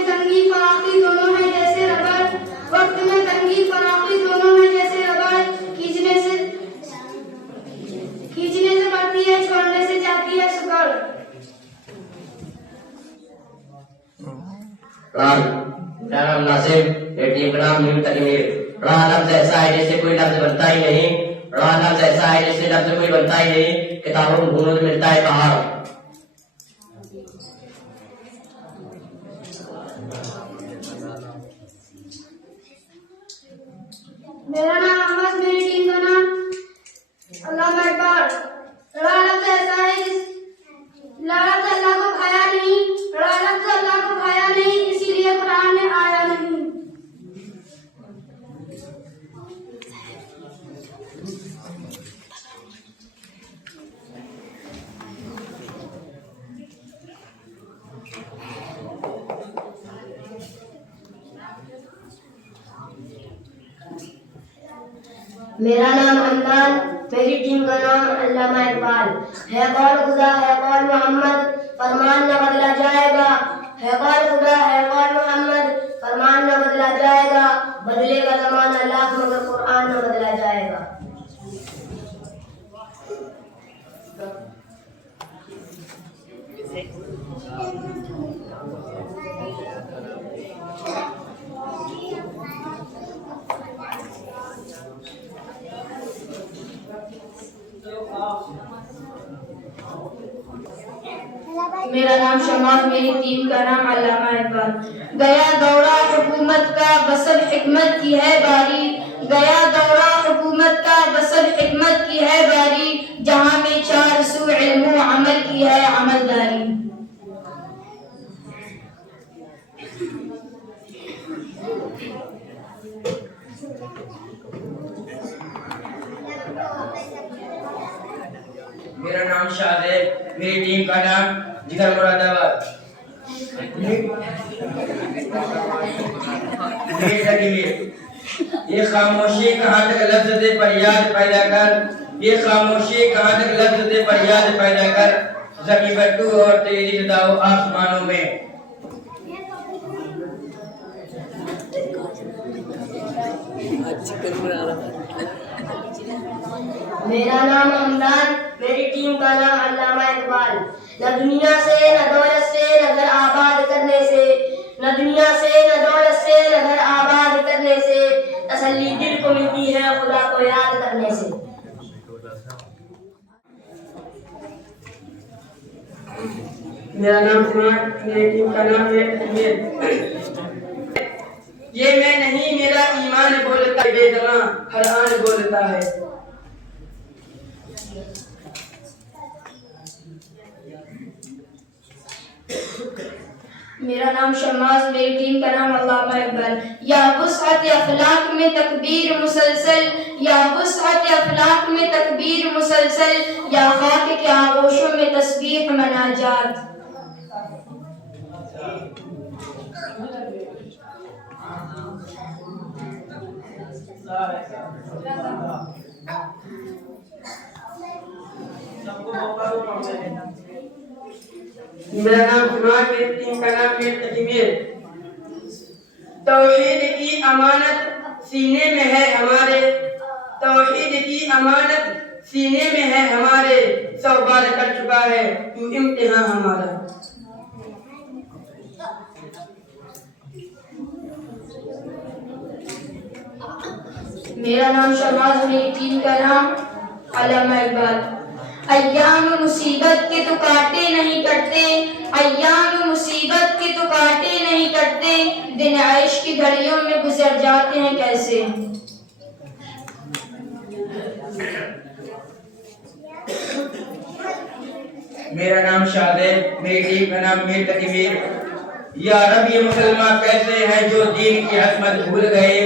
में तंगी फराकी दोनों है जैसे रबड़, वक्त में तंगी फराकी दोनों है जैसे रबड़, खींचने से बढ़ती है, छोड़ने से जाती है सुकड़। मेरा नाम नासिर, मेरी टीम का नाम मीम तकमीर। रा लफ्ज ऐसा है जैसे कोई लफ्ज बनता ही नहीं, रा लफ्ज ऐसा है जैसे लफ्ज कोई बनता ही नहीं, किताबों में ढूंढो तो मिलता है पहाड़। मेरा नाम अहमद, मेरी टीम का नाम अल्लामा इकबाल। रा लफ्ज ऐसा है लफ्ज अल्लाह को खाया नहीं, रा लफ्ज अल्लाह को खाया नहीं, इसीलिए कुरान में आया नहीं। मेरा नाम अमदान, मेरी टीम का नाम अल्लामा इकबाल। है कौन खुदा, है कौन मोहम्मद, फरमान न बदला जाएगा। है कौन खुदा, है कौन मोहम्मद, फरमान न बदला जाएगा। बदलेगा ज़माना लाख मगर कुरान न बदला जाएगा। मेरा नाम शमास, मेरी टीम का नाम अल्लामा इकबाल। गया दौरा हुकूमत का बसल हिकमत की है बारी, गया दौरा हुकूमत का बसल हिकमत की है बारी, जहां में चार सू इल्म व अमल की है अमलदारी। मेरा नाम शाहजेब, मेरी टीम का नाम जिगर मुरादाबाद। ये खामोशी कहाँ तक लफ्ज़ दे फरियाद पैदा कर, ये खामोशी कहाँ तक लफ्ज़ दे फरियाद पैदा कर, ज़मी बट्टू और तेरी निदाओ आसमानों में। मेरा नाम अमदान, मेरी टीम का नाम अल्लामा इकबाल। न दुनिया से न दौलत से न घर आबाद करने से, न दुनिया से न दौलत से न घर आबाद करने से, तसल्ली दिल को मिलती है खुदा को याद करने से। मेरा नाम सुमान, मेरी टीम का नाम है अमीर। ये मैं नहीं मेरा ईमान बोलता है, बेदमा हर आन बोलता है। मेरा नाम शमास, मेरी टीम का नाम अल्लामा इकबाल। या वुसअत अखलाक में तकबीर मुसलसल, या वुसअत अखलाक में तकबीर मुसलसल, या खाक के आगोशों में तस्बीह मनाजात। मेरा नाम सुमान, मेरी टीम का नाम है तकमीर। तौहीद की अमानत सीने में है हमारे, तौहीद की अमानत सीने में है हमारे, 100 बार कर चुका है तू इम्तिहान हमारा। मेरा नाम शमास, मेरी टीम का नाम अल्लामा इकबाल। अय्याम मुसीबत के तो काटे नहीं कटते, अय्याम मुसीबत के तो काटे नहीं कटते, दिन आइश की घड़ियों में गुजर जाते हैं कैसे। मेरा नाम शाहजेब, मेरी टीम का नाम मीर तकमीर। या रब ये मुसलमान कैसे हैं जो दीन की अजमत भूल गए,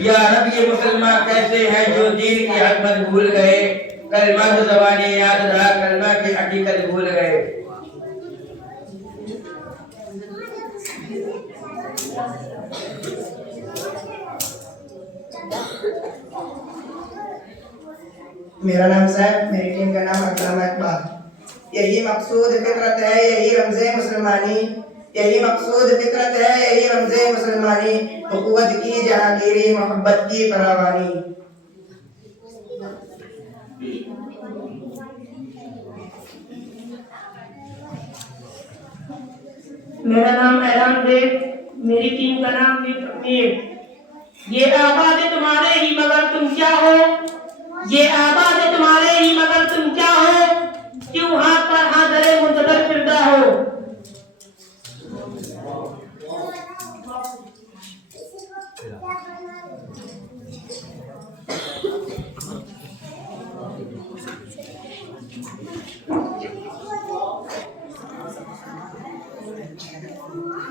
या रब ये मुसलमान कैसे हैं जो दीन की अजमत भूल गए, कलमा तो ज़बानी याद रहा कलमा की हकीकत भूल गए। मेरा नाम सैफ, मेरी टीम का नाम अल्लामा इकबाल। यही मकसूद फितरत है, यही रमज़े मुसलमानी, यही मकसूद फितरत है, यही रमज़े मुसलमानी, उख़ुवत की जहांगीरी, मोहब्बत की फरावानी। मेरा नाम ऐलान बेग, मेरी टीम का नाम मीर। ये आबाद है तुम्हारे ही मगर तुम क्या हो, ये आबाद है तुम्हारे ही मगर तुम क्या हो, क्यों हाथ पर हाथ धरे मुंतजर फिरता हो।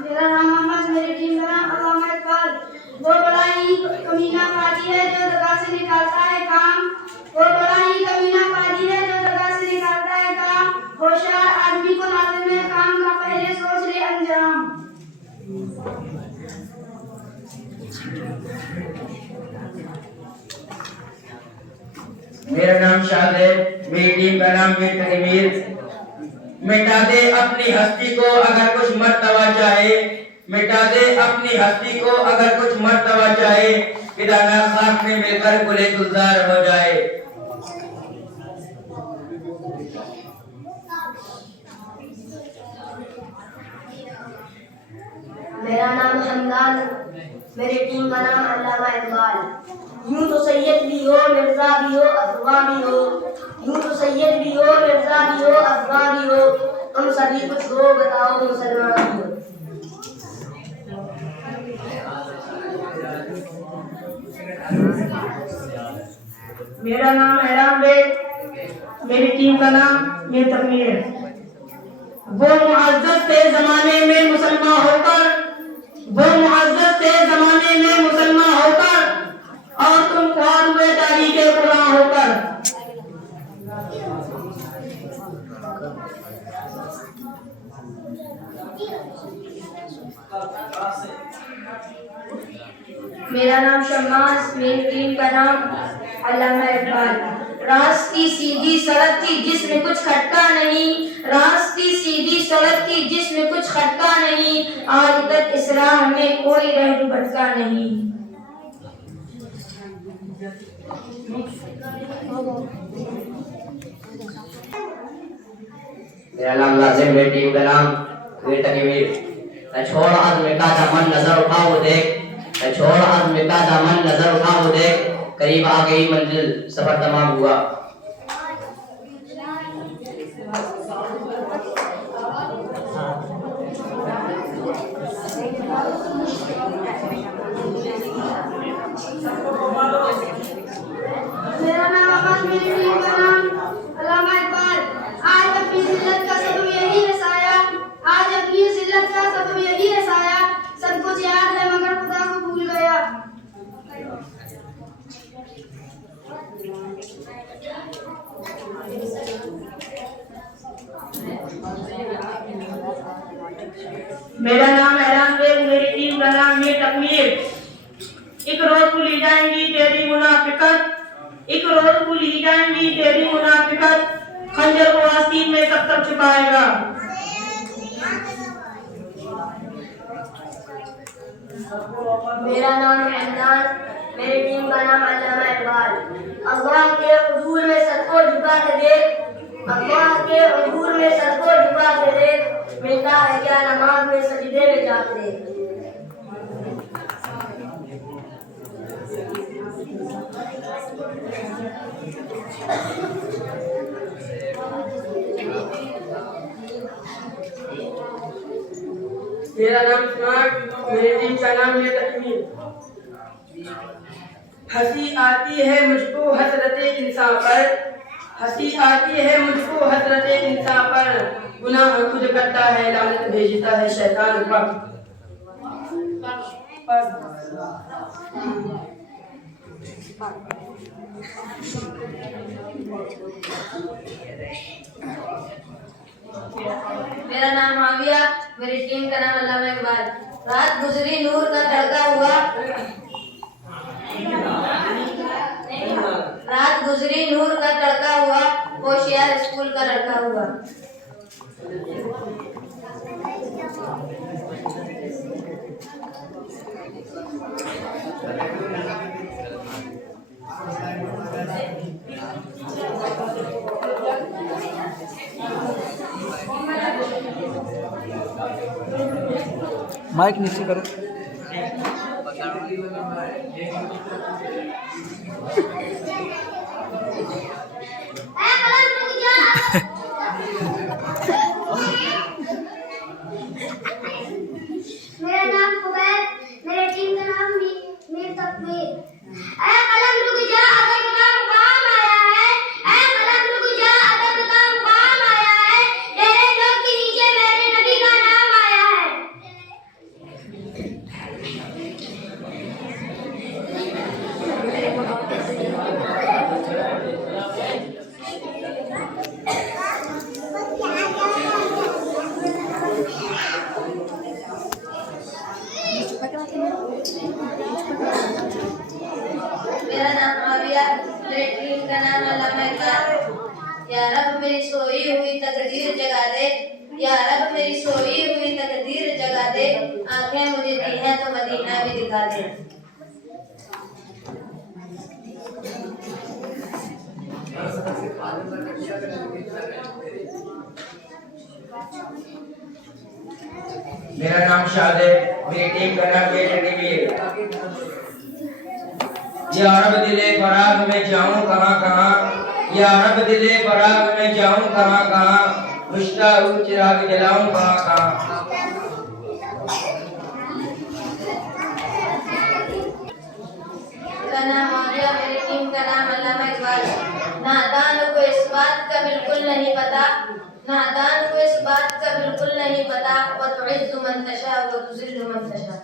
मेरा नाम मोहम्मद, मेरी टीम का नाम अल्लामा इकबाल। वो बड़ा ही कमीना पाजी है जो दरगाह से निकालता है काम, वो बड़ा ही कमीना पाजी है जो दरगाह से निकालता है काम। होशियार आदमी को लाजिम है काम का पहले सोच ले अंजाम। मेरा नाम शादिर, मेरी टीम का नाम मीर तकमीर। मिटा दे अपनी हस्ती को अगर कुछ मर्तबा चाहे, मिटा दे अपनी हस्ती को अगर कुछ मर्तबा चाहे, किराना खाक में मिलकर गुले गुलजार हो जाए। मेरा नाम हमदान, मेरी टीम का नाम अल्लामा इकबाल। यूं तो सैयद भी हो, मिर्जा भी हो, अफवा भी हो, यूं तो सैयद भी हो, मिर्जा भी हो, अफवा भी हो, तुम सभी कुछ हो बताओ मुसलमान भी हो। मेरा नाम ऐलान बेग, मेरी टीम का नाम मीर तकमीर। वो मुअज़्ज़ज़ थे ज़माने में मुसलमान होकर, वो मुअज़्ज़ज़ थे ज़माने में मुसलमान होकर, और तुम ख्वार हुए तारीख़ कुरान होकर। मेरा नाम शम्मास, मेरी टीम का नाम अल्लामा इकबाल। रास्ती सीधी सड़क थी जिसमें कुछ खटका नहीं, रास्ती सीधी सड़क थी जिसमें कुछ खटका नहीं, आज तक इस राह में कोई रहलू भटका नहीं। मेरा नाम लाजिम, मेरी टीम का नाम मीर तकमीर। न छोड़ आज़म का दामन नजर उठा वो देख, न छोड़ आज़म का दामन नजर उठा वो देख, करीब आ गई मंजिल सफर तमाम हुआ। मेरा नाम अब्बास, मेरी टीम का नाम अल्लामा इकबाल। आज अपनी जिल्लत का सबब यही है साया, आज अपनी जिल्लत का सबब यही है साया, सब कुछ याद है मगर खुदा को भूल गया। मेरा नाम ऐलान बेग, मेरी टीम का नाम मीर तकमीर। एक रोज भूली जाएंगी तेरी मुनाफिकत, एक रोज भूली जाएंगी तेरी मुनाफिकत, खंजर को आस्तीन में कब तक छुपाएगा। मेरा नाम हमदान, मेरी टीम का नाम अल्लामा इकबाल। अल्लाह के हुजूर में सर को झुका के देख, अल्लाह के हुजूर में सर को झुका के देख, मिलता है क्या नमाज में सजदे में जाके देख। मेरा नाम स्मार्ट, मेरी टीम का नाम मीर तकमीर। हंसी आती है मुझको हसरत इंसान पर, हंसी आती है मुझको हसरत इंसान पर, गुनाह खुद करता है लानत भेजता है शैतान पर। मेरा नाम माविया, मेरी टीम का नाम अल्लामा इकबाल। रात गुजरी नूर का तड़का हुआ, रात गुजरी नूर का तड़का हुआ, होशियार स्कूल का लड़का हुआ। माइक नीचे करो। मेरा नाम कुबैर, मेरे टीम का नाम मीर तकबीर। ऐ कलम रुक जा, अदब का मुकाम आया है। ऐ कलम रुक जा, अदब का मुकाम आया है। तेरे नाम के नीचे मेरे नबी का नाम आया है। मेरा नाम आविया, मेरे टीम का नाम अल्लामा इकबाल। या रब मेरी सोई हुई तकदीर जगा दे, या रब मेरी सोई हुई तकदीर जगा दे। आंखें मुझे दी हैं तो मदीना भी दिखा दे। मेरा नाम शादिब, मेरी टीम का नाम तकबीर। या रब दिले फराग में जाऊं कहां कहां, या रब दिले फराग में जाऊं कहां कहां, मुश्ताक हूं चिराग जलाऊं कहां कहां। मेरा नाम आविया, मेरी टीम का नाम अल्लामा इकबाल। नादान को इस बात का बिल्कुल नहीं पता, नादान को इस बात का बिल्कुल नहीं पता। व तुइज़्ज़ु मन तशा व तुज़िल्लु मन तशा।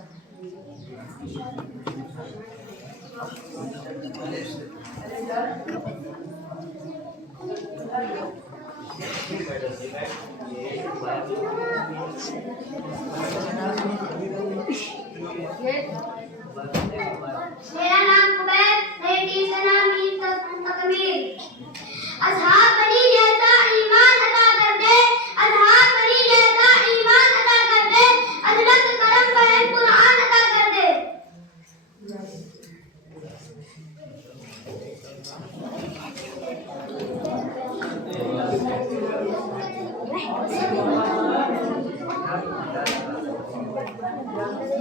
मेरा नाम कुबैर, मेरी टीम का नाम मीर तकबीर। असहाब बनी जैसा ईमान अता कर दे, असहाब बनी जैसा ईमान अता कर दे, अजमत करम फहम कुरान अता कर दे।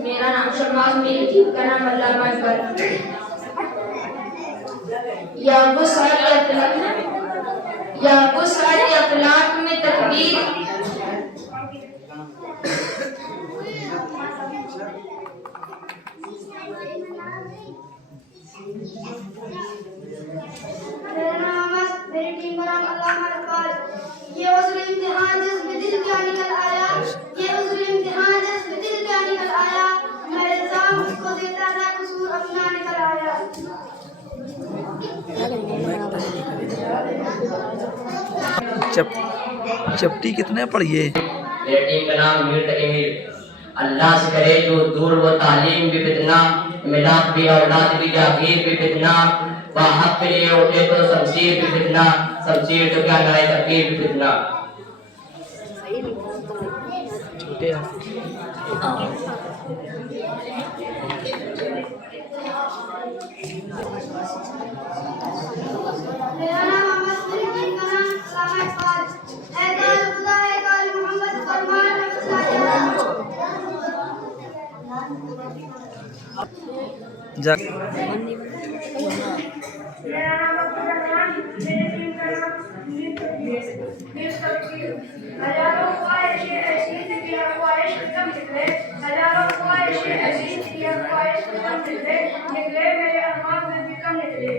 मेरा नाम शमास, मेरी टीम का नाम अल्लामा इकबाल। या वुसअत अफलाक में तकबीर। मेरा नाम अमस, मेरी टीम का नाम अल्लामा इकबाल। ये उज़्र इम्तिहान जिसमें दिल क्या निकल आया, ये उज़्र इम्तिहान जिसमें दिल क्या निकल आया, मैं इल्ज़ाम उसको देता था कसूर अपना निकल आया। चपटी कितने पढ़िए। मेरी टीम का नाम मीर तकबीर। अल्लाह से करे जो दूर वो तालीम भी फितना, मिलाप भी औलाद भी जागीर भी फितना, बाहक के लिए उठे तो शमशीर भी फितना, शमशीर तो क्या नाए तकबीर भी फितना। मेरा नाम अमस, मेरी टीम का नाम अल्लामा इकबाल। ऐ काल खुदा, ऐ काल मोहम्मद, फरमान जा मेरा नाम अब्दुर्रहमान, मेरी टीम का नाम मीर तकबीर। हजारों ख्वाहिशें ऐसी थी कि हर ख्वाहिश खत्म निकले, हजारों ख्वाहिशें ऐसी थी कि हर ख्वाहिश खत्म निकले, निकले मेरे अरमान में भी कम निकले।